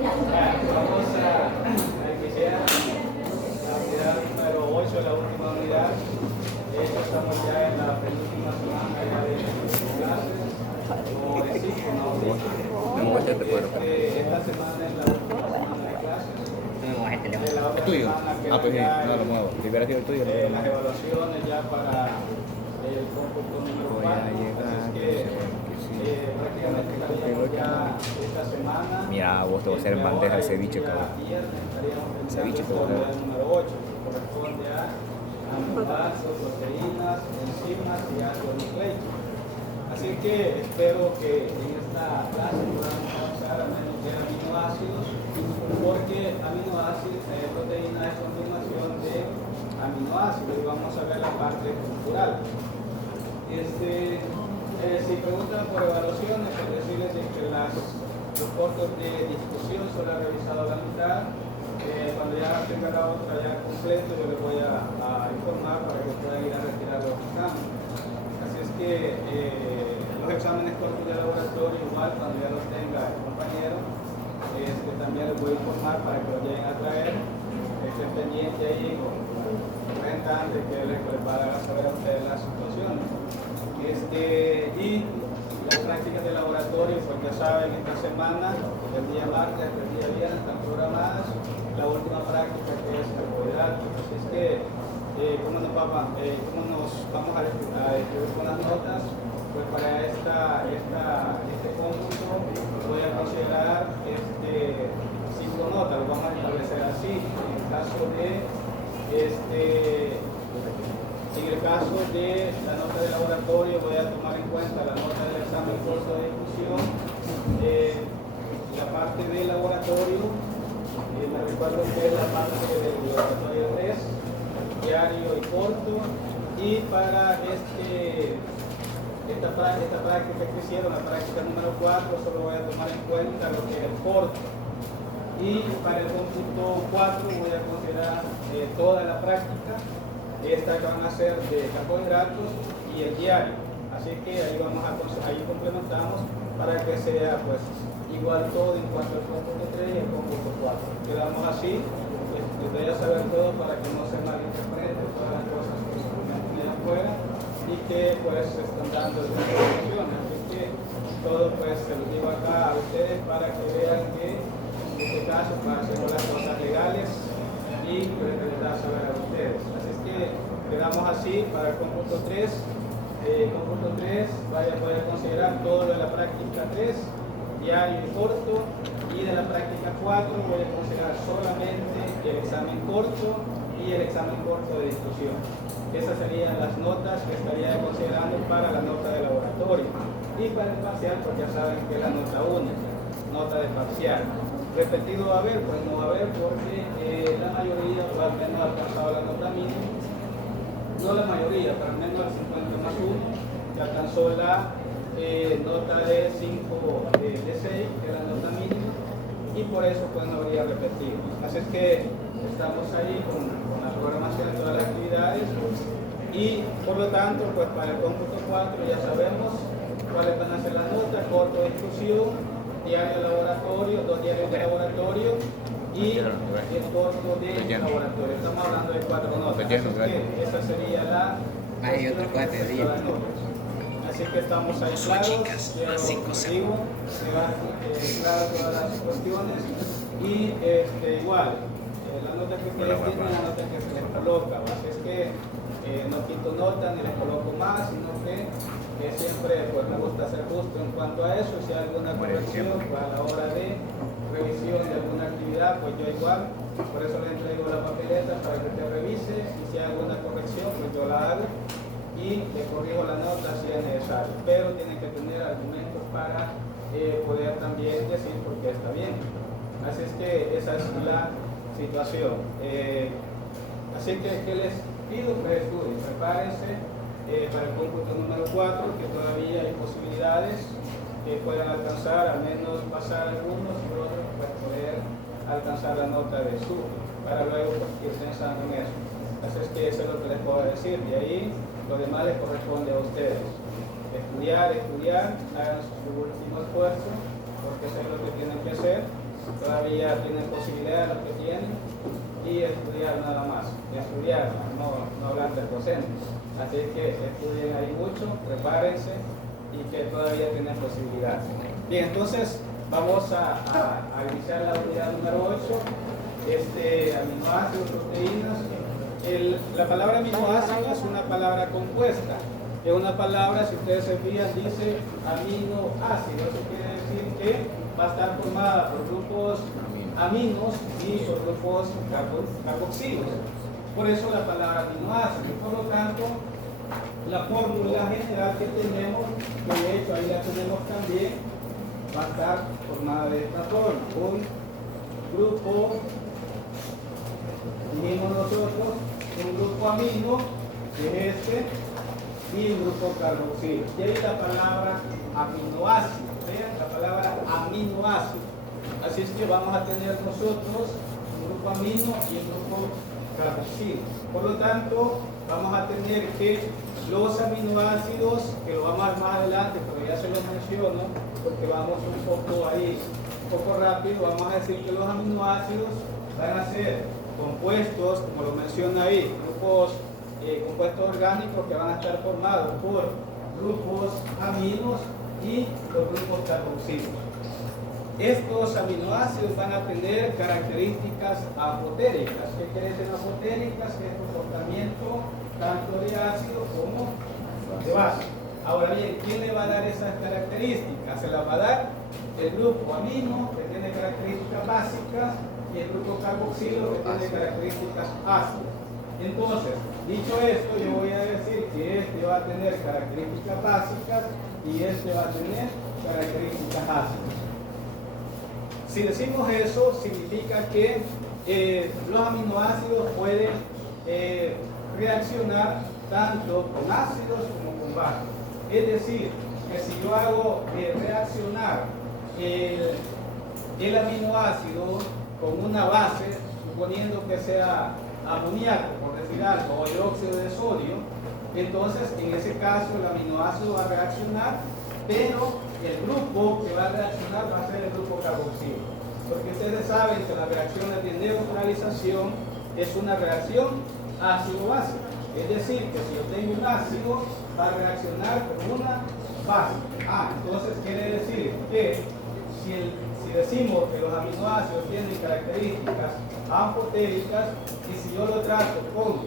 Vamos a iniciar la unidad número 8, la última unidad. De hecho, estamos ya en la penúltima semana ya de clases, o de ciclo, ¿no? Esta semana es la última semana de clases. De la otra tuyo. semana que Pues sí, ya no lo muevo. Primero que el tuyo. las evaluaciones ya para el cómputo número 4. Así que prácticamente estaríamos ya esta semana. Mira, vos te vas a hacer en bandeja el ceviche, cabrón. Ceviche, cabrón. El número 8, que corresponde a aminoácidos, proteínas, enzimas y ácido nucleico. Así que espero que en esta clase podamos avanzar al menos de aminoácidos, porque aminoácidos, proteínas es continuación de aminoácidos, y vamos a ver la parte estructural. Si preguntan por evaluaciones, es decirles que los cortos de discusión solo he revisado la mitad. Cuando ya tenga la otra ya completo, yo les voy a informar para que puedan ir a retirar los exámenes. Así es que los exámenes cortos de laboratorio, igual cuando ya los tenga el compañero, también les voy a informar para que los lleguen a traer. Estén pendiente ahí con antes que les prepara a saber a ustedes las situaciones. Y las prácticas de laboratorio, pues ya saben, esta semana, el día martes, el día viernes, están programadas. La última práctica que es carbohidratos. Así es que, ¿cómo nos vamos a escribir con las notas? Pues para este cómputo voy a considerar 5 notas, lo vamos a establecer así. En el caso de la nota de laboratorio, voy a tomar en cuenta la nota del examen corto de difusión, la parte del laboratorio, me recuerdo que es la parte del laboratorio 3, diario y corto, y para esta práctica que hicieron, la práctica número 4, solo voy a tomar en cuenta lo que es el corto. Y para el cómputo 4 voy a considerar toda la práctica, esta que van a ser de carbohidratos y el diario. Así que ahí complementamos para que sea pues igual todo en cuanto al cómputo 3 y el cómputo 4. Quedamos así, les voy a saber todo para que no se malinterprete todas las cosas que se comentan allá afuera y que pues se están dando informaciones. Así que todo pues se lo digo acá a ustedes para que vean que en este caso para hacer las cosas legales y pues les da saber a ustedes. Así es que quedamos así para el cómputo 3. Cómputo 3 voy a considerar todo de la práctica 3, diario y corto, y de la práctica 4 voy a considerar solamente el examen corto y el examen corto de discusión. Esas serían las notas que estaría considerando para la nota de laboratorio. Y para el parcial, pues ya saben que es la nota única, nota de parcial. Repetido va a haber, pues no va a haber porque la mayoría, o al menos ha alcanzado la nota mínima, no la mayoría, pero al menos el 50 más 1, que alcanzó la nota de 5 de 6, que es la nota mínima, y por eso pues no habría repetido. Así es que estamos ahí con la programación de todas las actividades, y por lo tanto, pues para el cómputo 4 ya sabemos cuáles van a ser las notas: corto de discusión, diario de laboratorio, 2 diarios de laboratorio y el corto de laboratorio. Estamos hablando de 4 notas. Así que esa sería la Así que estamos ahí claros. Quiero claro todas las cuestiones. Y igual, la nota que ustedes tienen es la nota que se les coloca. Así es que no quito nota ni les coloco más, sino que siempre pues, me gusta ser justo en cuanto a eso. Si hay alguna corrección pues, a la hora de revisión de alguna actividad, pues yo igual, por eso le entrego la papeleta para que te revise, y si hay alguna corrección, pues yo la hago y le corrijo la nota si es necesario, pero tiene que tener argumentos para poder también decir por qué está bien. Así es que esa es la situación. Así que, ¿qué les pido? Pues estudien, prepárense para el cómputo número 4, que todavía hay posibilidades que puedan alcanzar, al menos pasar algunos y otros para poder alcanzar la nota de su, para luego pues, ir pensando en eso. Así es que eso es lo que les puedo decir. De ahí, lo demás les corresponde a ustedes. Estudiar, hagan su último esfuerzo, porque eso es lo que tienen que hacer. Todas todavía tienen posibilidad los que tienen y estudiar nada más, estudiar, no hablar del docente. Así que estudien ahí mucho, prepárense y que todavía tienen posibilidad. Bien, entonces vamos a iniciar la unidad número 8, aminoácidos, proteínas. La palabra aminoácido es una palabra compuesta. Es una palabra, si ustedes se fijan, dice aminoácido. Eso quiere decir que va a estar formada por grupos aminos y por grupos carboxilos. Por eso la palabra aminoácido. Por lo tanto, la fórmula general que tenemos, que de hecho ahí la tenemos también, va a estar formada de esta forma. Un grupo, dijimos nosotros, un grupo amino, que es este, y un grupo carboxilo. Y ahí la palabra aminoácido. Vean la palabra aminoácido. Así es que vamos a tener nosotros un grupo amino y un grupo carboxilo. Por lo tanto, vamos a tener que los aminoácidos, que lo vamos a ver más adelante, pero ya se los menciono, porque vamos un poco rápido, vamos a decir que los aminoácidos van a ser compuestos, como lo menciona ahí, grupos compuestos orgánicos que van a estar formados por grupos aminos y los grupos carboxilos. Estos aminoácidos van a tener características apotéricas. ¿Qué quiere decir apotéricas? Que es comportamiento tanto de ácido como de base. Ahora bien, ¿quién le va a dar esas características? Se las va a dar el grupo amino, que tiene características básicas, y el grupo carboxilo, que tiene características ácidas. Entonces, dicho esto, yo voy a decir que este va a tener características básicas y este va a tener características ácidas. Si decimos eso, significa que los aminoácidos pueden reaccionar tanto con ácidos como con bases. Es decir, que si yo hago reaccionar el aminoácido con una base, suponiendo que sea amoníaco, por decir algo, o hidróxido de sodio, entonces en ese caso el aminoácido va a reaccionar, pero el grupo que va a reaccionar va a ser el grupo carboxilo. Porque ustedes saben que las reacciones de neutralización es una reacción ácido-base. Es decir, que si yo tengo un ácido, va a reaccionar con una base. Entonces quiere decir que si decimos que los aminoácidos tienen características ampotéricas, y si yo lo trato con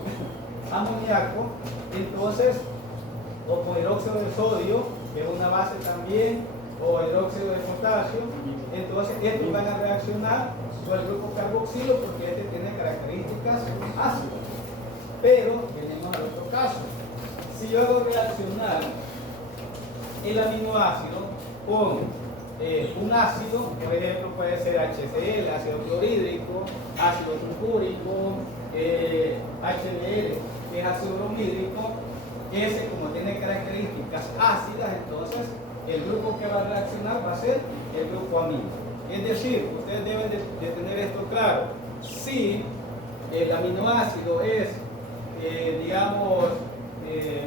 amoníaco, entonces, o con hidróxido de sodio, que es una base también, o hidróxido de potasio, entonces estos van a reaccionar con el grupo carboxilo porque este tiene características ácidas. Pero venimos al otro caso. Si yo hago reaccionar el aminoácido con un ácido, por ejemplo puede ser HCl, ácido clorhídrico, ácido sulfúrico, HBl, que es ácido bromhídrico, ese como tiene características ácidas, entonces el grupo que va a reaccionar va a ser el grupo amino. Es decir, ustedes deben de tener esto claro. Si el aminoácido es,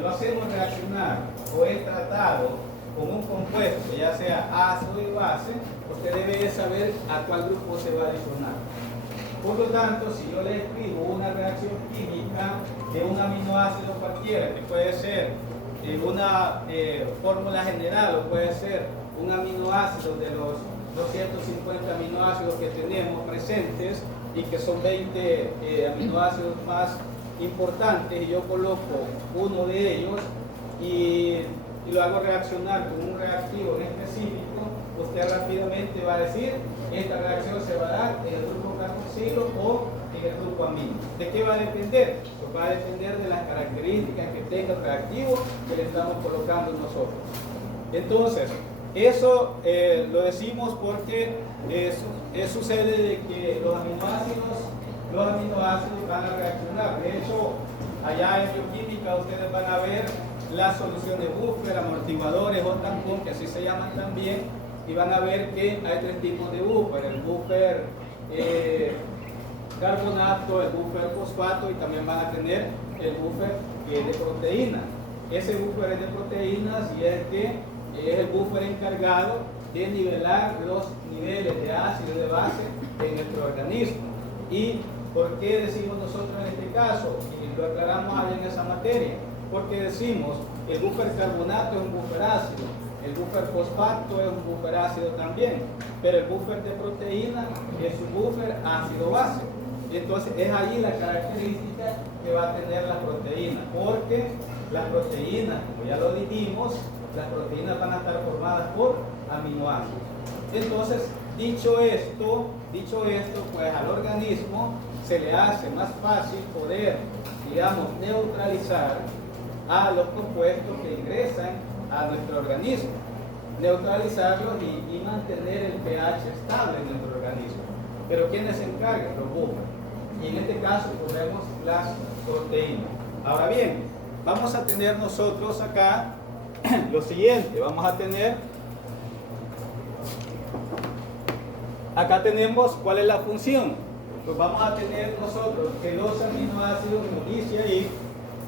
lo hacemos reaccionar o es tratado con un compuesto que ya sea ácido y base, usted debe saber a cuál grupo se va a adicionar. Por lo tanto, si yo le escribo una reacción química de un aminoácido cualquiera, que puede ser una fórmula general o puede ser un aminoácido de los 250 aminoácidos que tenemos presentes y que son 20 aminoácidos más importantes, y yo coloco uno de ellos y lo hago reaccionar con un reactivo en específico, usted rápidamente va a decir, esta reacción se va a dar en el grupo carboxilo o en el grupo amino. ¿De qué va a depender? Pues va a depender de las características que tenga el reactivo que le estamos colocando nosotros. Entonces, eso lo decimos porque sucede de que los aminoácidos van a reaccionar. De hecho, allá en bioquímica ustedes van a ver las soluciones buffer, amortiguadores o tampón, que así se llaman también, y van a ver que hay tres tipos de buffer: el buffer carbonato, el buffer fosfato, y también van a tener el buffer de proteínas. Ese buffer es de proteínas y es el buffer encargado de nivelar los niveles de ácido y de base nuestro organismo. ¿Y por qué decimos nosotros en este caso? Y lo aclaramos ahí en esa materia. Porque decimos el buffer carbonato es un buffer ácido, el buffer fosfato es un buffer ácido también, pero el buffer de proteína es un buffer ácido-base. Entonces es ahí la característica que va a tener la proteína, porque las proteínas, como ya lo dijimos, las proteínas van a estar formadas por aminoácidos. Entonces, dicho esto, pues al organismo se le hace más fácil poder, digamos, neutralizar a los compuestos que ingresan a nuestro organismo, neutralizarlos y mantener el pH estable en nuestro organismo. Pero ¿quiénes se encargan? Los buffers. Y en este caso, pues vemos las proteínas. Ahora bien, vamos a tener nosotros acá lo siguiente, vamos a tener, acá tenemos cuál es la función. Pues vamos a tener nosotros que los aminoácidos, nos dice ahí,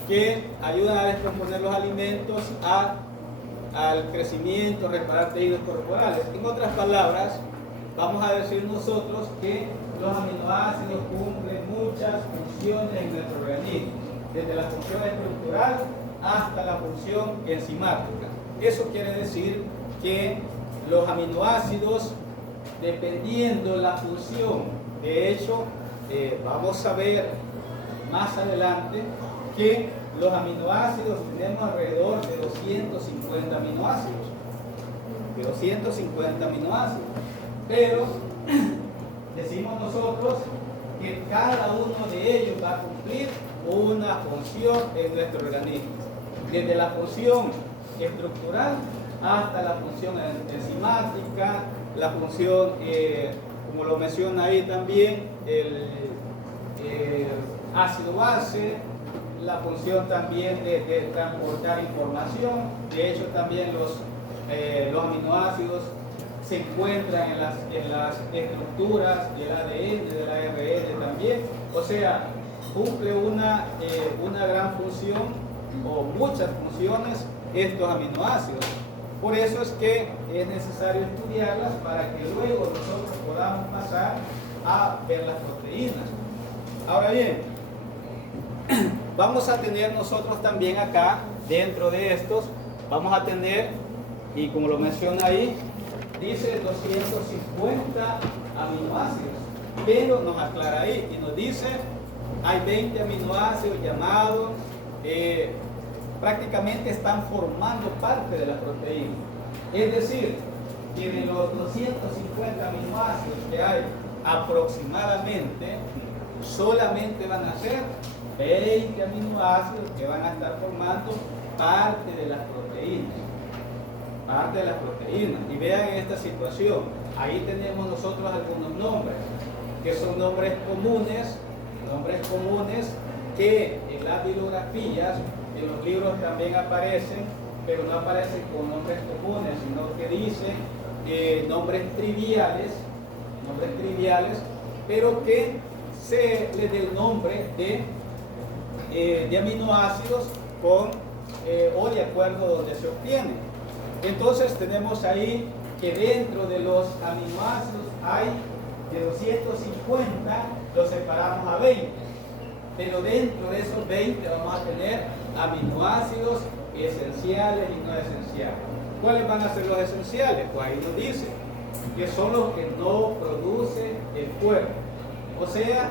que ayudan a descomponer los alimentos, al crecimiento, reparar tejidos corporales. En otras palabras, vamos a decir nosotros que los aminoácidos cumplen muchas funciones en nuestro organismo, desde la función estructural hasta la función enzimática. Eso quiere decir que los aminoácidos, dependiendo la función, de hecho, vamos a ver más adelante que los aminoácidos tenemos alrededor de 250 aminoácidos. De 250 aminoácidos. Pero decimos nosotros que cada uno de ellos va a cumplir una función en nuestro organismo. Desde la función estructural hasta la función enzimática, la función, como lo menciona ahí también, el ácido base, la función también de transportar información. De hecho, también los aminoácidos se encuentran en las estructuras y el ADN, del ARN también. O sea, cumple una gran función o muchas funciones estos aminoácidos. Por eso es que es necesario estudiarlas para que luego nosotros podamos pasar a ver las proteínas. Ahora bien, vamos a tener nosotros también acá, dentro de estos, vamos a tener, y como lo menciona ahí, dice 250 aminoácidos, pero nos aclara ahí y nos dice, hay 20 aminoácidos llamados, prácticamente están formando parte de la proteína. Es decir, que de los 250 aminoácidos que hay aproximadamente, solamente van a ser 20 aminoácidos que van a estar formando parte de las proteínas. Parte de las proteínas. Y vean esta situación. Ahí tenemos nosotros algunos nombres, que son nombres comunes que en las bibliografías, en los libros también aparecen, pero no aparecen con nombres comunes, sino que dicen nombres triviales, pero que se les dé el nombre de aminoácidos con o de acuerdo donde se obtienen. Entonces tenemos ahí que dentro de los aminoácidos hay de 250, los separamos a 20, pero dentro de esos 20 vamos a tener aminoácidos esenciales y no esenciales. ¿Cuáles van a ser los esenciales? Pues ahí nos dice que son los que no produce el cuerpo. O sea,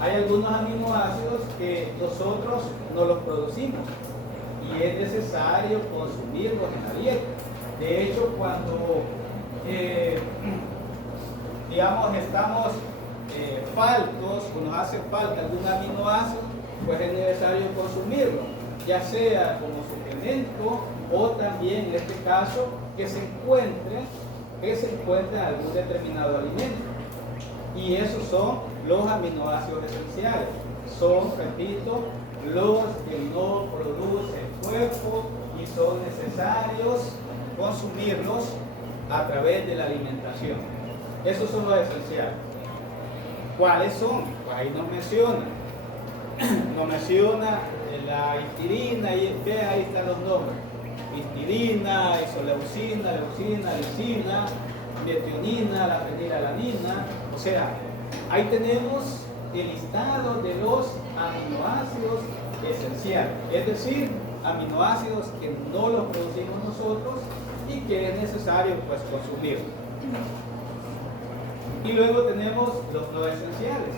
hay algunos aminoácidos que nosotros no los producimos y es necesario consumirlos en la dieta. De hecho, cuando digamos estamos faltos o nos hace falta algún aminoácido, pues es necesario consumirlo, ya sea como suplemento o también en este caso que se encuentre en algún determinado alimento. Y esos son los aminoácidos esenciales. Son, repito, los que no produce el cuerpo y son necesarios consumirlos a través de la alimentación. Esos son los esenciales. ¿Cuáles son? Pues ahí nos menciona la histidina, y vean, ahí están los nombres: histidina, isoleucina, leucina, lisina, metionina, la fenilalanina. O sea, ahí tenemos el listado de los aminoácidos esenciales, es decir, aminoácidos que no los producimos nosotros y que es necesario pues consumir. Y luego tenemos los no esenciales.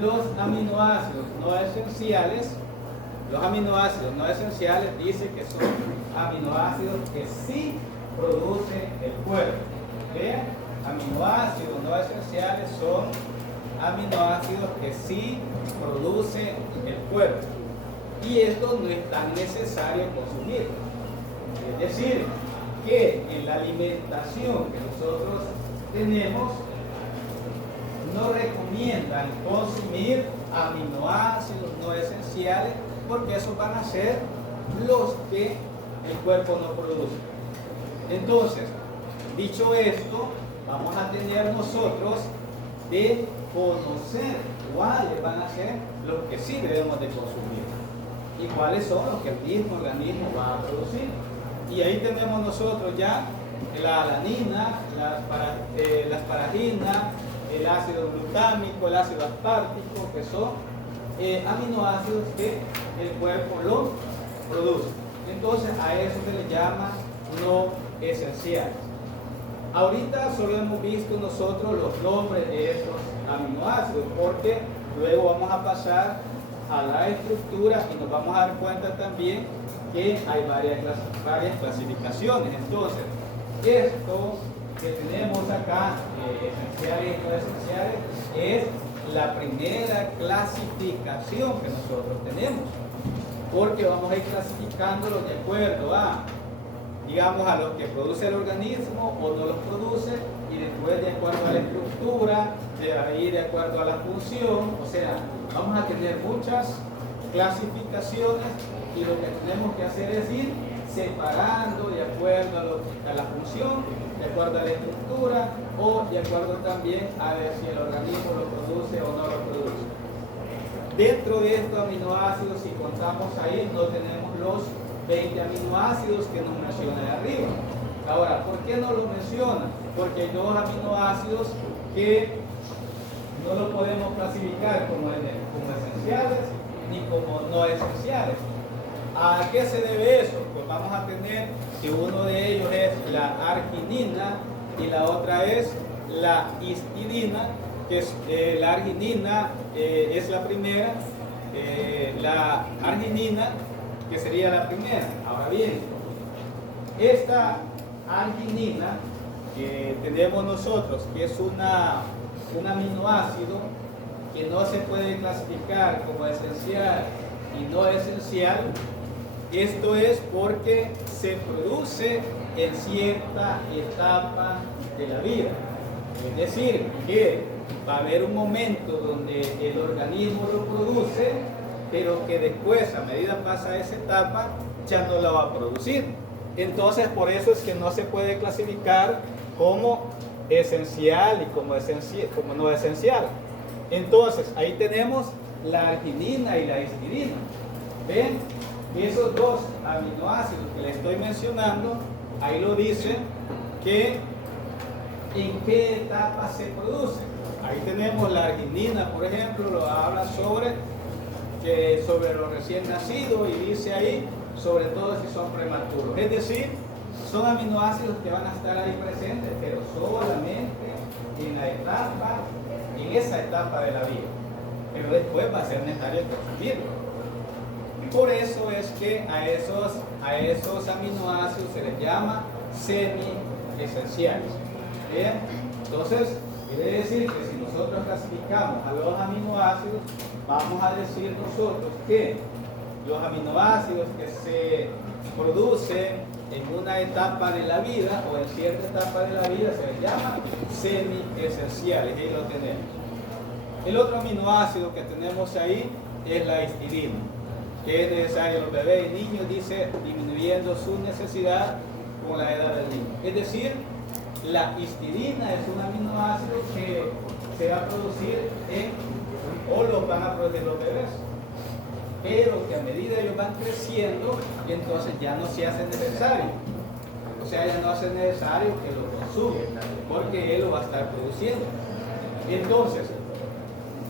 Los aminoácidos no esenciales, dice que son aminoácidos que sí produce el cuerpo. Vean, aminoácidos no esenciales son aminoácidos que sí produce el cuerpo. Y esto no es tan necesario consumir. Es decir, que en la alimentación que nosotros tenemos, no recomiendan consumir aminoácidos no esenciales porque esos van a ser los que el cuerpo no produce. Entonces, dicho esto, vamos a tener nosotros de conocer cuáles van a ser los que sí debemos de consumir y cuáles son los que el mismo organismo va a producir. Y ahí tenemos nosotros ya la alanina, las paraginas, el ácido glutámico, el ácido aspartico, que son aminoácidos que el cuerpo los produce. Entonces a eso se le llama no esenciales. Ahorita solo hemos visto nosotros los nombres de estos aminoácidos, porque luego vamos a pasar a la estructura y nos vamos a dar cuenta también que hay varias clasificaciones. Entonces, esto que tenemos acá, esenciales y no esenciales, es la primera clasificación que nosotros tenemos, porque vamos a ir clasificándolos de acuerdo a, digamos, a los que produce el organismo o no los produce, y después de acuerdo a la estructura, de ahí de acuerdo a la función. O sea, vamos a tener muchas clasificaciones y lo que tenemos que hacer es ir separando de acuerdo a la función, de acuerdo a la estructura o de acuerdo también a ver si el organismo lo produce o no lo produce. Dentro de estos aminoácidos, si contamos ahí, no tenemos los 20 aminoácidos que nos menciona de arriba. Ahora, ¿por qué no lo menciona? Porque hay dos aminoácidos que no los podemos clasificar como esenciales ni como no esenciales. ¿A qué se debe eso? Pues vamos a tener que uno de ellos es la arginina y la otra es la histidina, que es, la arginina es la primera, la arginina que sería la primera. Ahora bien, esta arginina que tenemos nosotros, que es un aminoácido que no se puede clasificar como esencial y no esencial, esto es porque se produce en cierta etapa de la vida. Es decir, que va a haber un momento donde el organismo lo produce, pero que después, a medida pasa esa etapa, ya no la va a producir. Entonces, por eso es que no se puede clasificar como esencial y como no esencial. Entonces, ahí tenemos la arginina y la histidina. ¿Ven? Esos dos aminoácidos que les estoy mencionando, ahí lo dice que en qué etapa se produce. Ahí tenemos la arginina, por ejemplo, lo habla sobre los recién nacidos y dice ahí, sobre todo si son prematuros. Es decir, son aminoácidos que van a estar ahí presentes, pero solamente en esa etapa de la vida. Pero después va a ser necesario consumirlo. Por eso es que a esos aminoácidos se les llama semi-esenciales. ¿Bien? Entonces, quiere decir que si nosotros clasificamos a los aminoácidos, vamos a decir nosotros que los aminoácidos que se producen en una etapa de la vida o en cierta etapa de la vida se les llama semi-esenciales. Ahí lo tenemos. El otro aminoácido que tenemos ahí es la histidina, que es necesario en los bebés y niños, dice, disminuyendo su necesidad con la edad del niño. Es decir, la histidina es un aminoácido que se va a producir o lo van a producir los bebés, pero que a medida ellos van creciendo, y entonces ya no se hace necesario. O sea, ya no hace necesario que lo consuman, porque él lo va a estar produciendo. Entonces,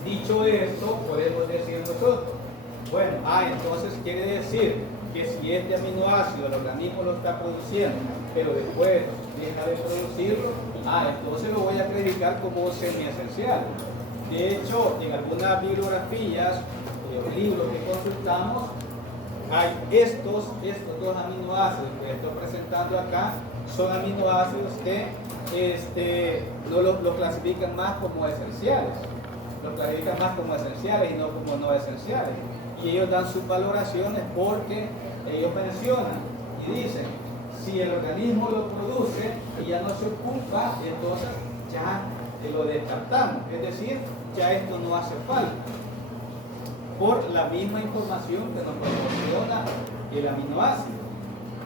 dicho esto, podemos decir nosotros, bueno, entonces quiere decir que si este aminoácido el organismo lo está produciendo, pero después deja de producirlo, entonces lo voy a clasificar como semiesencial. De hecho, en algunas bibliografías o libros que consultamos, hay estos dos aminoácidos que estoy presentando acá, son aminoácidos que no los clasifican más como esenciales. Los clasifican más como esenciales y no como no esenciales. Y ellos dan sus valoraciones porque ellos mencionan y dicen, si el organismo lo produce y ya no se ocupa, entonces ya lo descartamos. Es decir, ya esto no hace falta. Por la misma información que nos proporciona el aminoácido.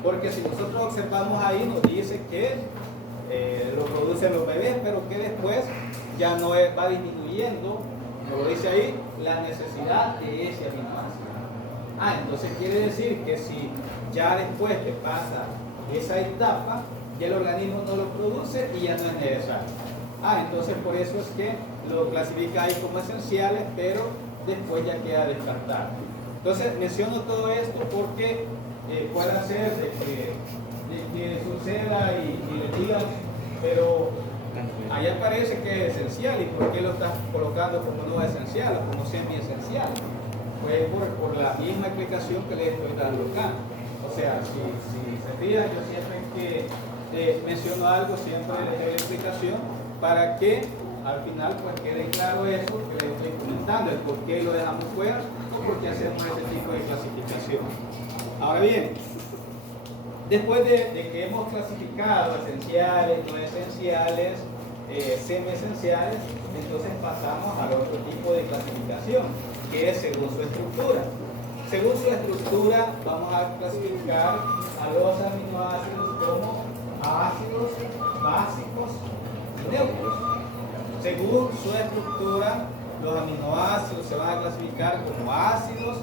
Porque si nosotros observamos ahí, nos dice que lo producen los bebés, pero que después ya no va disminuyendo, como dice ahí, la necesidad de ese aminoácido. Entonces quiere decir que si ya después que pasa esa etapa, ya el organismo no lo produce y ya no es necesario. Entonces por eso es que lo clasifica ahí como esenciales, pero después ya queda descartado. Entonces menciono todo esto porque puede ser de que suceda y le digan, pero allá parece que es esencial, ¿y por qué lo estás colocando como no esencial o como semi-esencial? Pues por la misma explicación que les estoy dando acá. O sea, si se fijan, yo siempre que menciono algo, siempre les doy la explicación para que al final pues quede claro eso que les estoy comentando, el por qué lo dejamos fuera o por qué hacemos ese tipo de clasificación. Ahora bien, después de que hemos clasificado esenciales, no esenciales, semiesenciales, entonces pasamos al otro tipo de clasificación, que es según su estructura. Según su estructura, vamos a clasificar a los aminoácidos como ácidos, básicos y neutros. Según su estructura, los aminoácidos se van a clasificar como ácidos,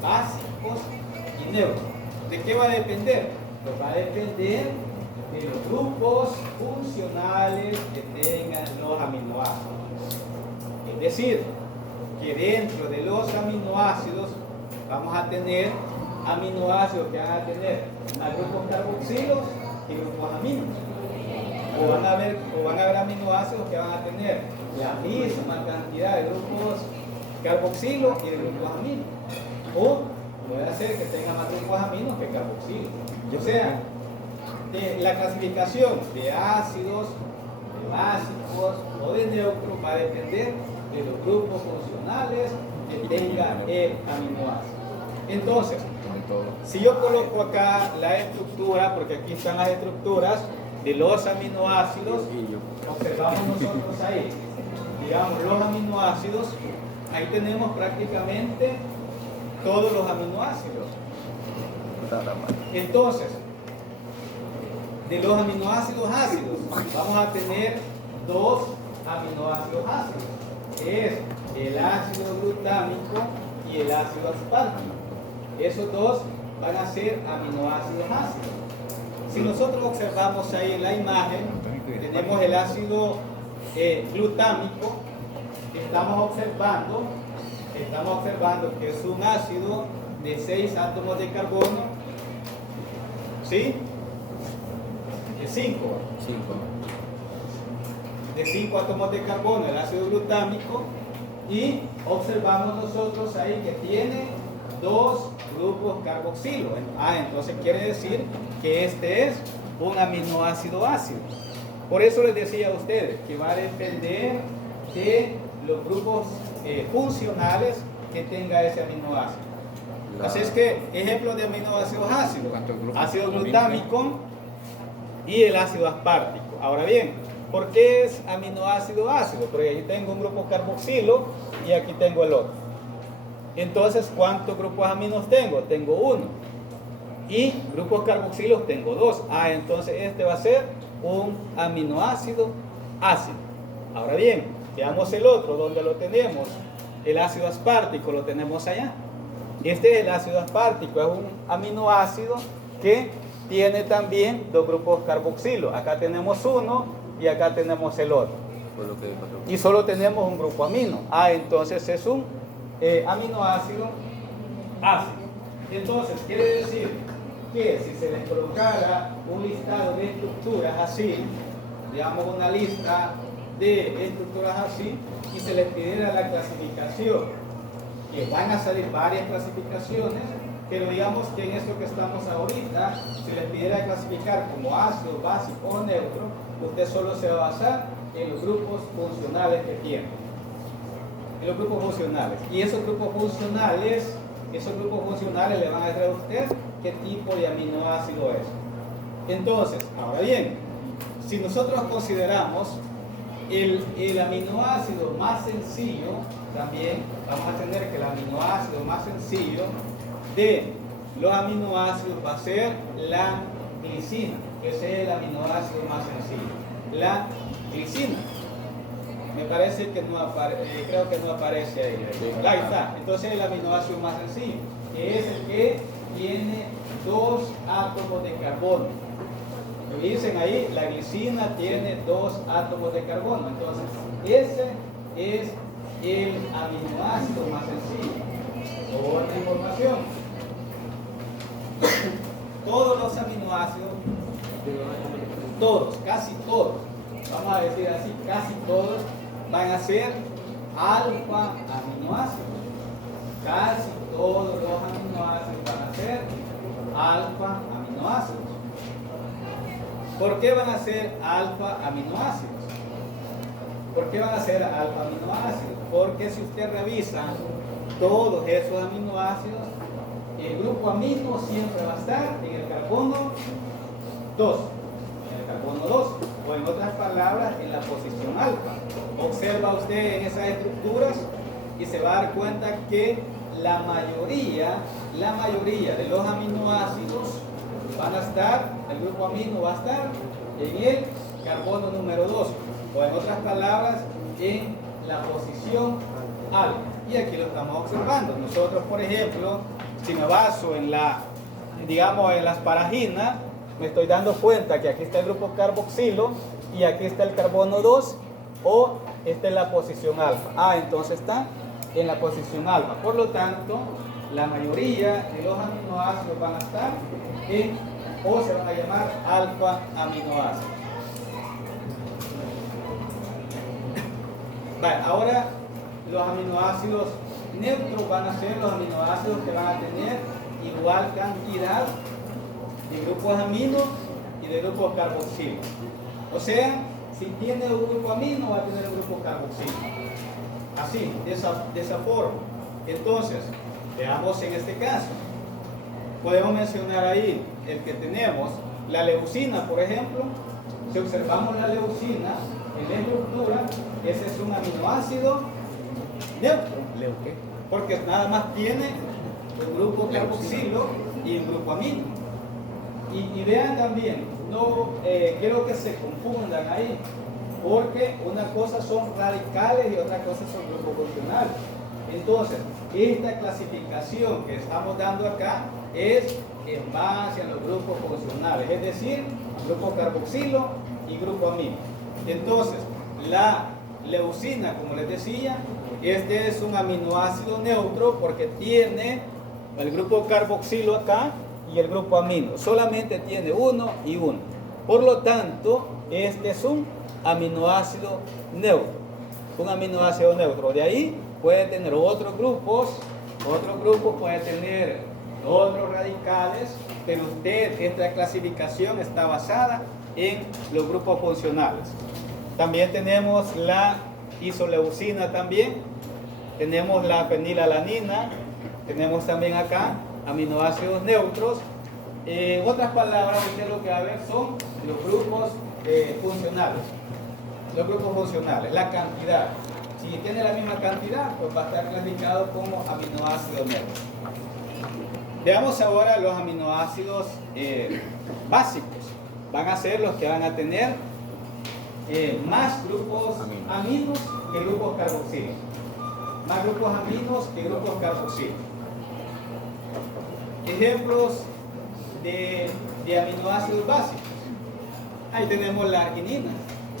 básicos y neutros. ¿De qué va a depender? Pues va a depender de los grupos funcionales que tengan los aminoácidos. Es decir, que dentro de los aminoácidos vamos a tener aminoácidos que van a tener grupos carboxilos y grupos aminos. O van a haber aminoácidos que van a tener la misma cantidad de grupos carboxilos y de grupos aminos. O puede ser que tenga más grupos aminos que carboxilos. O sea, la clasificación de ácidos, de básicos o de neutros va a depender de los grupos funcionales que tenga el aminoácido. Entonces, si yo coloco acá la estructura, porque aquí están las estructuras de los aminoácidos, observamos nosotros ahí, digamos, los aminoácidos, ahí tenemos prácticamente todos los aminoácidos. Entonces, de los aminoácidos ácidos, vamos a tener dos aminoácidos ácidos, que es el ácido glutámico y el ácido aspartámico. Esos dos van a ser aminoácidos ácidos. Si nosotros observamos ahí en la imagen, tenemos el ácido glutámico, estamos observando que es un ácido de 6 átomos de carbono, ¿sí? De 5. De 5 átomos de carbono, el ácido glutámico, y observamos nosotros ahí que tiene 2 grupos carboxilo. Entonces quiere decir que este es un aminoácido ácido. Por eso les decía a ustedes que va a depender de los grupos funcionales que tenga ese aminoácido. Así es que, ejemplos de aminoácidos ácidos: ácido glutámico y el ácido aspartámico. Ahora bien, ¿por qué es aminoácido ácido? Porque aquí tengo un grupo carboxilo y aquí tengo el otro. Entonces, ¿cuántos grupos aminos tengo? Tengo 1. Y grupos carboxilos tengo 2. Entonces este va a ser un aminoácido ácido. Ahora bien, veamos el otro, donde lo tenemos. El ácido aspartámico lo tenemos allá. Este es el ácido aspartámico, es un aminoácido que tiene también 2 grupos carboxilos. Acá tenemos uno y acá tenemos el otro. y solo tenemos un grupo amino. Entonces es un aminoácido ácido. Entonces quiere decir que si se les colocara un listado de estructuras así, digamos una lista de estructuras así, y se les pidiera la clasificación, que van a salir varias clasificaciones, pero digamos que en esto que estamos ahorita, si les pidiera clasificar como ácido, básico o neutro, usted solo se va a basar en los grupos funcionales que tiene. En los grupos funcionales. Y esos grupos funcionales le van a decir a usted qué tipo de aminoácido es. Entonces, ahora bien, si nosotros consideramos el aminoácido más sencillo, también vamos a tener que el aminoácido más sencillo de los aminoácidos va a ser la glicina. Ese es el aminoácido más sencillo, la glicina. Me parece que no aparece, creo que no aparece ahí. Ahí está. Entonces el aminoácido más sencillo, que es el que tiene 2 átomos de carbono. Lo dicen ahí, la glicina tiene 2 átomos de carbono. Entonces, ese es el aminoácido más sencillo. Otra información. Todos los aminoácidos, todos, casi todos, vamos a decir así, casi todos van a ser alfa aminoácidos. Casi todos los aminoácidos van a ser alfa aminoácidos. ¿Por qué van a ser alfa aminoácidos? ¿Por qué van a ser alfa aminoácidos? Porque si usted revisa todos esos aminoácidos, el grupo amino siempre va a estar en el carbono 2. En el carbono 2. O en otras palabras, en la posición alfa. Observa usted en esas estructuras y se va a dar cuenta que la mayoría de los aminoácidos van a estar, el grupo amino va a estar en el carbono número 2, o en otras palabras, en la posición alfa. Y aquí lo estamos observando. Nosotros, por ejemplo, si me baso en en las paraginas, me estoy dando cuenta que aquí está el grupo carboxilo y aquí está el carbono 2, o está en la posición alfa. Entonces está en la posición alfa. Por lo tanto, la mayoría de los aminoácidos van a estar o se van a llamar alfa aminoácidos. Vale, ahora los aminoácidos neutros van a ser los aminoácidos que van a tener igual cantidad de grupos amino y de grupos carboxilo. O sea, si tiene un grupo amino, va a tener un grupo carboxilo. Así, de esa forma. Entonces, veamos en este caso. Podemos mencionar ahí el que tenemos, la leucina, por ejemplo. Si observamos la leucina en la estructura, ese es un aminoácido neutro. ¿Qué? Porque nada más tiene el grupo carboxilo y el grupo amino. Y vean también, no quiero que se confundan ahí, porque una cosa son radicales y otra cosa son grupos funcionales. Entonces, esta clasificación que estamos dando acá es en base a los grupos funcionales, es decir, grupo carboxilo y grupo amino. Entonces, la leucina, como les decía, este es un aminoácido neutro porque tiene el grupo carboxilo acá y el grupo amino. Solamente tiene uno y uno. Por lo tanto, este es un aminoácido neutro. Un aminoácido neutro. De ahí puede tener otros grupos puede tener otros radicales, pero esta clasificación está basada en los grupos funcionales. También tenemos la isoleucina también, tenemos la fenilalanina, tenemos también acá aminoácidos neutros. En otras palabras, usted lo que va a ver son los grupos funcionales. Los grupos funcionales, la cantidad. Si tiene la misma cantidad, pues va a estar clasificado como aminoácido neutro. Veamos ahora los aminoácidos básicos. Van a ser los que van a tener más grupos aminos que grupos carboxilos. Más grupos aminos que grupos carboxilos. Ejemplos de aminoácidos básicos. Ahí tenemos la arginina.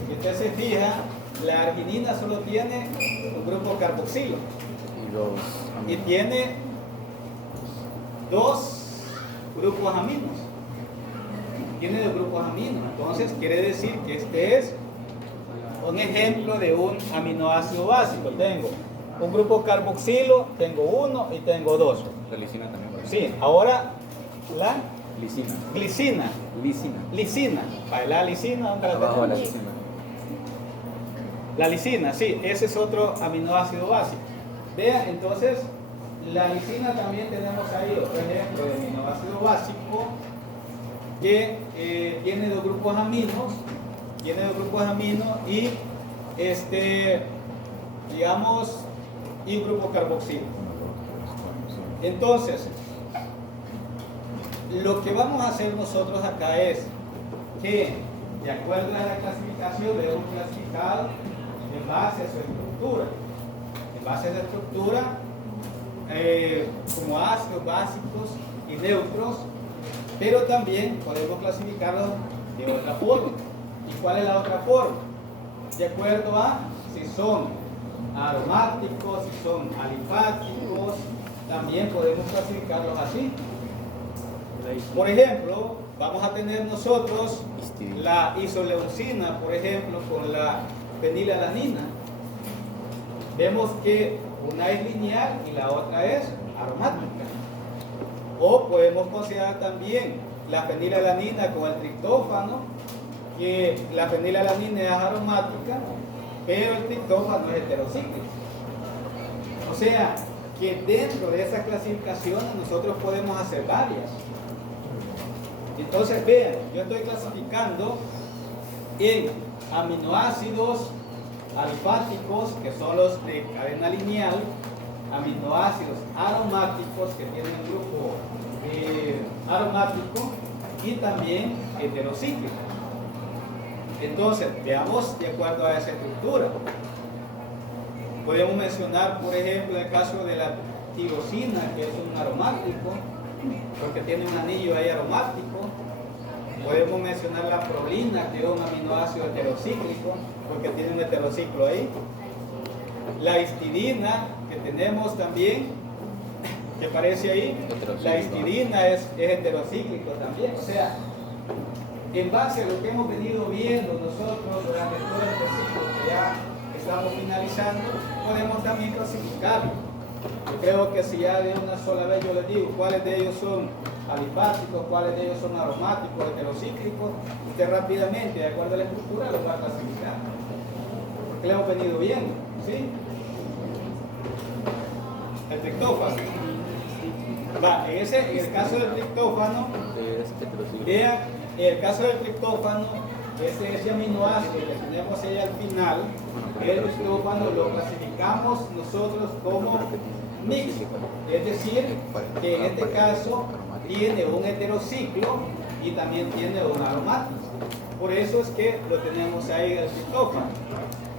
Si usted se fija, la arginina solo tiene un grupo carboxilo Y dos. y tiene 2 grupos aminos. Tiene 2 grupos aminos. Entonces quiere decir que este es un ejemplo de un aminoácido básico. Tengo un grupo carboxilo, tengo 1 y tengo 2. La lisina también. ¿Verdad? Sí, ahora la Lisina. glicina. Lisina. Lisina. Para la lisina, ¿dónde la Abajo de la tenemos? lisina. La lisina, sí, ese es otro aminoácido básico. Vean, entonces, la lisina también tenemos ahí otro ejemplo de aminoácido básico que tiene 2 grupos aminos, y digamos, y un grupo carboxilo. Entonces, lo que vamos a hacer nosotros acá es que, de acuerdo a la clasificación, le hemos clasificado en base a su estructura. En base a esa estructura, como ácidos básicos y neutros, pero también podemos clasificarlos de otra forma. ¿Y cuál es la otra forma? De acuerdo a si son aromáticos, si son alifáticos, también podemos clasificarlos así. Por ejemplo, vamos a tener nosotros la isoleucina, por ejemplo, con la fenilalanina. Vemos que una es lineal y la otra es aromática. O podemos considerar también la fenilalanina con el triptófano, que la fenilalanina es aromática, pero el triptófano es heterocíclico. O sea, que dentro de esas clasificaciones nosotros podemos hacer varias. Entonces vean, yo estoy clasificando en aminoácidos alifáticos, que son los de cadena lineal, aminoácidos aromáticos, que tienen un grupo aromático, y también heterocíclico. Entonces, veamos de acuerdo a esa estructura. Podemos mencionar, por ejemplo, el caso de la tirosina, que es un aromático, porque tiene un anillo ahí aromático. Podemos mencionar la prolina, que es un aminoácido heterocíclico, porque tiene un heterociclo ahí. La histidina, que tenemos también, que aparece ahí, la histidina es heterocíclico también. O sea, en base a lo que hemos venido viendo nosotros durante todo este ciclo que ya estamos finalizando, podemos también clasificarlo. Yo creo que si ya de una sola vez yo les digo cuáles de ellos son alifáticos, cuáles de ellos son aromáticos, heterocíclicos, usted rápidamente, de acuerdo a la estructura, los va a clasificar. Porque le hemos venido viendo, ¿sí? El triptófano. En el caso del triptófano, vean, en el caso del triptófano, ese aminoácido que tenemos ahí al final, el triptófano lo clasificamos nosotros como mixto, es decir, que en este caso tiene un heterociclo y también tiene un aromático. Por eso es que lo tenemos ahí el triptófano.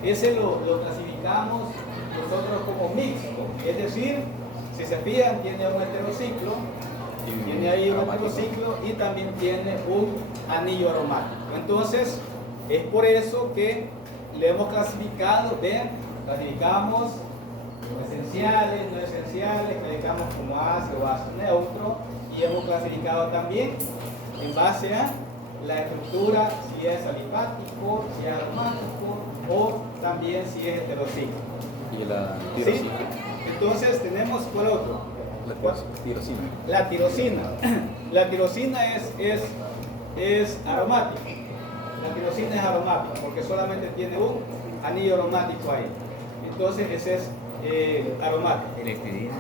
Ese lo clasificamos nosotros como mixto, es decir, si se fijan, tiene un heterociclo, tiene ahí un heterociclo y también tiene un anillo aromático. Entonces, es por eso que le hemos clasificado, vean, clasificamos esenciales, no esenciales, clasificamos como ácido, base neutro, y hemos clasificado también en base a la estructura, si es alifático, si es aromático o también si es heterocíclico. Y la ¿Sí? tirosina. Entonces tenemos por otro. La tirosina. La tirosina. La tirosina es aromática. La tirosina es aromática porque solamente tiene un anillo aromático ahí. Entonces ese es aromático. ¿Y la histidina?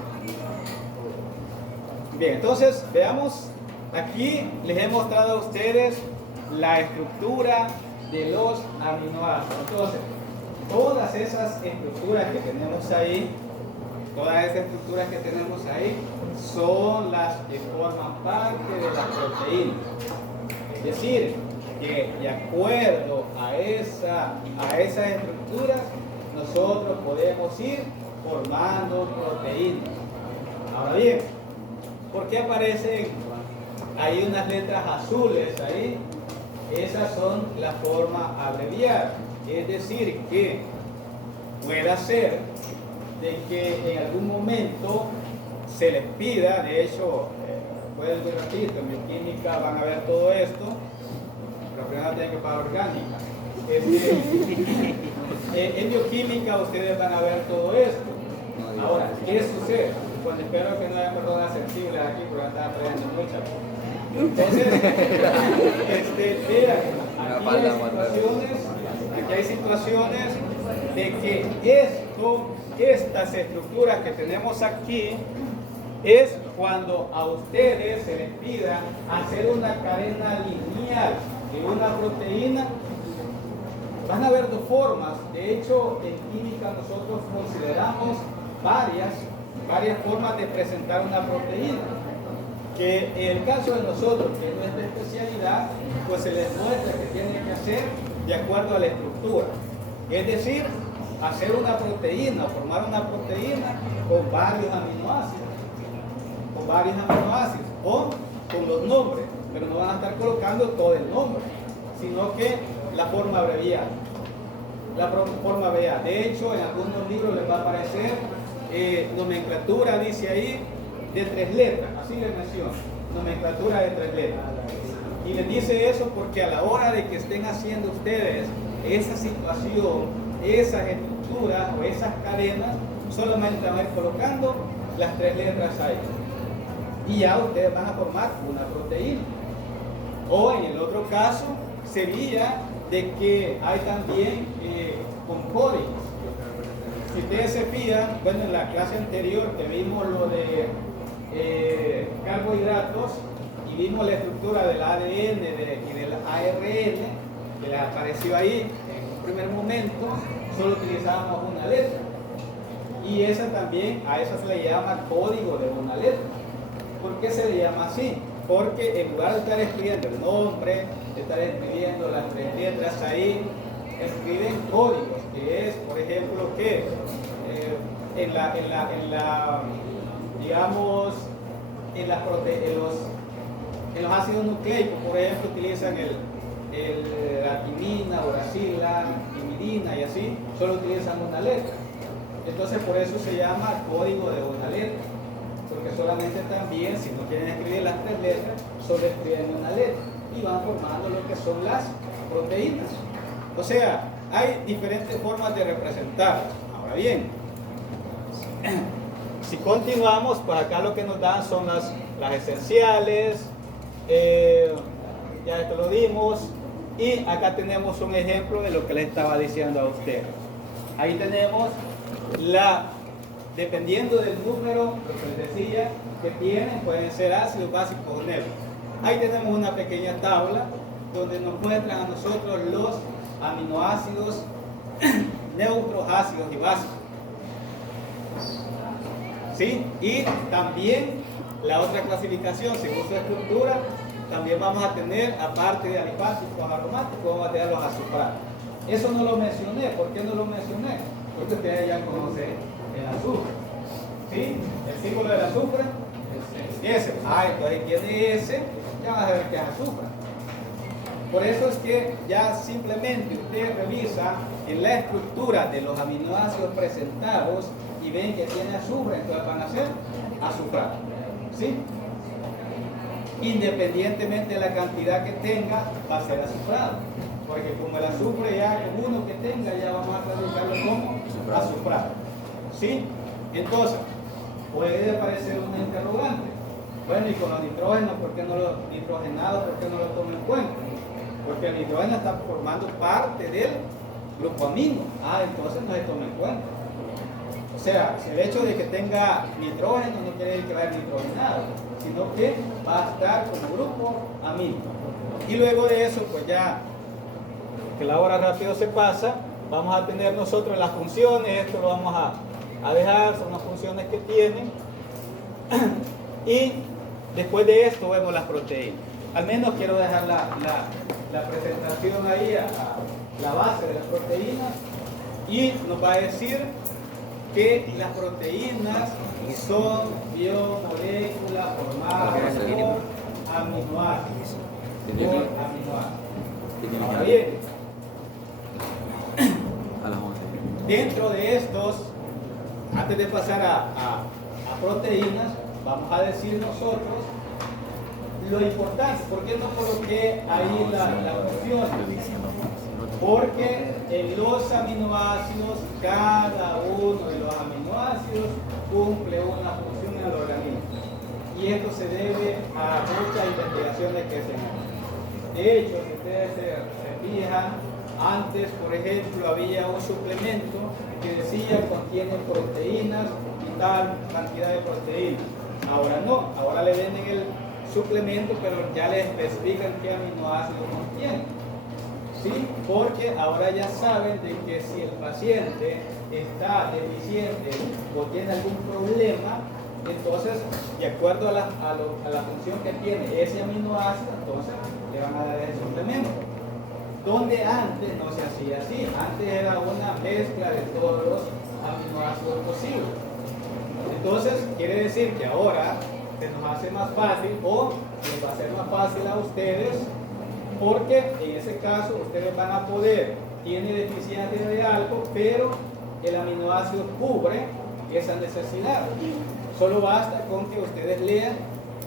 Bien, entonces veamos, aquí les he mostrado a ustedes la estructura de los aminoácidos. Entonces, todas esas estructuras que tenemos ahí, son las que forman parte de la proteína. Es decir, que de acuerdo a esas estructuras, nosotros podemos ir formando proteínas. Ahora bien, ¿por qué aparecen ahí unas letras azules ahí? Esas son la forma abreviada. Es decir, que puede ser de que en algún momento se les pida, de hecho, vuelvo y repito, en bioquímica van a ver todo esto, pero primero tienen que pagar orgánica. En bioquímica ustedes van a ver todo esto. Ahora, ¿qué sucede? Bueno, espero que no haya personas sensibles aquí, porque están aprendiendo muchas. Entonces, vean, aquí hay situaciones de que estas estructuras que tenemos aquí, es cuando a ustedes se les pida hacer una cadena lineal de una proteína. Van a haber dos formas. De hecho, en química nosotros consideramos varias formas de presentar una proteína. Que en el caso de nosotros, que es nuestra especialidad, pues se les muestra que tienen que hacer de acuerdo a la estructura. Es decir, hacer una proteína, formar una proteína con varios aminoácidos. O con los nombres, pero no van a estar colocando todo el nombre, sino que la forma abreviada. De hecho, en algunos libros les va a aparecer nomenclatura, dice ahí, de 3 letras, así les menciono, nomenclatura de 3 letras. Y les dice eso porque a la hora de que estén haciendo ustedes esa situación, esas estructuras o esas cadenas, solamente van a ir colocando las 3 letras ahí. Y ya ustedes van a formar una proteína. O en el otro caso sería de que hay también con códigos. Si ustedes se fijan, bueno, en la clase anterior que vimos lo de carbohidratos y vimos la estructura del ADN y del ARN, que les apareció ahí en un primer momento, solo utilizábamos una letra. Y esa también, a eso se le llama código de una letra. ¿Por qué se le llama así? Porque en lugar de estar escribiendo el nombre, de estar escribiendo las 3 letras ahí, escriben códigos, que es, por ejemplo, que en los ácidos nucleicos, por ejemplo, utilizan la timina, uracila, timidina y así, solo utilizan una letra. Entonces, por eso se llama código de una letra. Porque solamente también, si no quieren escribir las 3 letras, solo escriben una letra y van formando lo que son las proteínas. O sea, hay diferentes formas de representarlas. Ahora bien, si continuamos, pues acá lo que nos dan son las esenciales, ya esto lo dimos, y acá tenemos un ejemplo de lo que les estaba diciendo a ustedes. Ahí tenemos dependiendo del número, lo que les decía, que tienen, pueden ser ácidos, básicos o neutros. Ahí tenemos una pequeña tabla donde nos muestran a nosotros los aminoácidos neutros, ácidos y básicos. ¿Sí? Y también la otra clasificación, según su estructura, también vamos a tener, aparte de alifáticos, aromáticos, vamos a tener los azufrados. Eso no lo mencioné. ¿Por qué no lo mencioné? Porque ustedes ya conocen el azufre. ¿Sí? El símbolo del azufre es ese. Entonces tiene ese, ya vas a ver que es azufre. Por eso es que ya simplemente usted revisa en la estructura de los aminoácidos presentados y ven que tiene azufre, entonces van a ser azufrados. ¿Sí? Independientemente de la cantidad que tenga, va a ser azufrado. Porque como el azufre ya con uno que tenga, ya vamos a clasificarlo como azufrado. ¿Sí? Entonces, puede aparecer una interrogante. Bueno, y con los nitrógenos, ¿por qué no los nitrogenados, por qué no los toman en cuenta? Porque el nitrógeno está formando parte del grupo amino. Entonces no se toma en cuenta. O sea, el hecho de que tenga nitrógeno no quiere decir que va a ser nitrogenado, sino que va a estar como grupo amino. Y luego de eso, pues ya, que la hora rápido se pasa, vamos a tener nosotros las funciones, esto lo vamos a dejar, son las funciones que tienen. Y después de esto vemos las proteínas. Al menos quiero dejar la presentación ahí a la base de las proteínas y nos va a decir que las proteínas son biomoléculas formadas por aminoácidos. Ahora bien, Dentro de estos, antes de pasar a proteínas, vamos a decir nosotros lo importante. ¿Por qué no coloqué ahí la función? Porque en los aminoácidos, cada uno de los aminoácidos cumple una función en el organismo. Y esto se debe a muchas investigaciones que se hacen. De hecho, si ustedes se fijan, antes, por ejemplo, había un suplemento que decía contiene proteínas y tal cantidad de proteínas. Ahora no, ahora le venden el suplemento, pero ya les especifican qué aminoácidos contiene. ¿Sí? Porque ahora ya saben de que si el paciente está deficiente o tiene algún problema, entonces, de acuerdo a la función que tiene ese aminoácido, entonces le van a dar el suplemento. Donde antes no se hacía así, antes era una mezcla de todos los aminoácidos posibles. Entonces, quiere decir que ahora se nos hace más fácil, o les va a ser más fácil a ustedes, porque en ese caso ustedes van a poder, tiene deficiencia de algo, pero el aminoácido cubre esa necesidad. Solo basta con que ustedes lean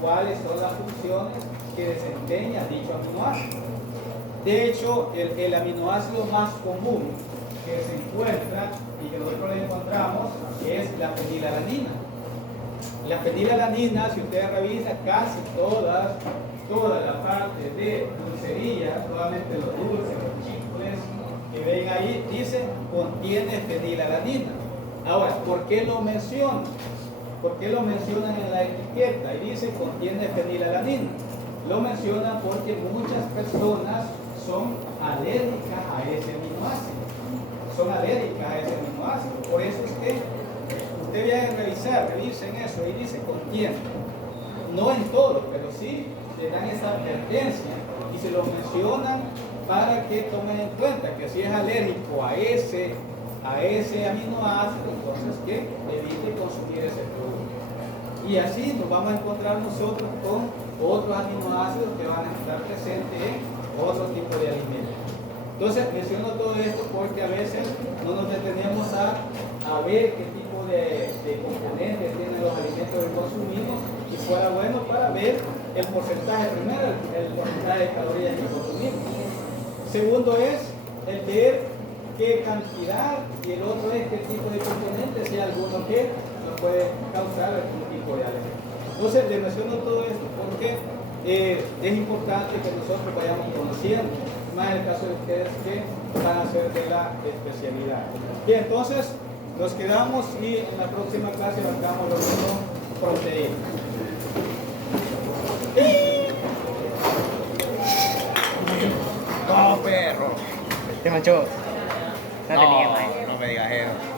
cuáles son las funciones que desempeña dicho aminoácido. De hecho, el aminoácido más común que se encuentra y que nosotros le encontramos es la fenilalanina. La fenilalanina, si ustedes revisan, casi toda la parte de dulcería, solamente los dulces, los chicles que ven ahí, dice contiene fenilalanina. Ahora, ¿por qué lo mencionan? ¿Por qué lo mencionan en la etiqueta? Y dice contiene fenilalanina. Lo mencionan porque muchas personas son alérgicas a ese aminoácido. Son alérgicas a ese aminoácido. Por eso es que usted viene a revisar, revisen eso y dice contiene. No en todo, pero sí le dan esa advertencia y se lo mencionan para que tomen en cuenta que si es alérgico a ese aminoácido, entonces que evite consumir ese producto. Y así nos vamos a encontrar nosotros con otros aminoácidos que van a estar presentes en otro tipo de alimentos. Entonces menciono todo esto porque a veces no nos detenemos a ver qué tipo de componentes tienen los alimentos que consumimos, y fuera bueno para ver el porcentaje, primero el porcentaje de calorías que consumimos. Segundo es el ver qué cantidad, y el otro es qué tipo de componentes, si hay alguno que nos puede causar algún tipo de alergia. Entonces les menciono todo esto porque es importante que nosotros vayamos conociendo, más en el caso de ustedes que van a ser de la especialidad. Bien, entonces nos quedamos y en la próxima clase abarcamos lo que son proteínas. ¡Oh, perro! Te manchó. No tenía más. No me digas eso.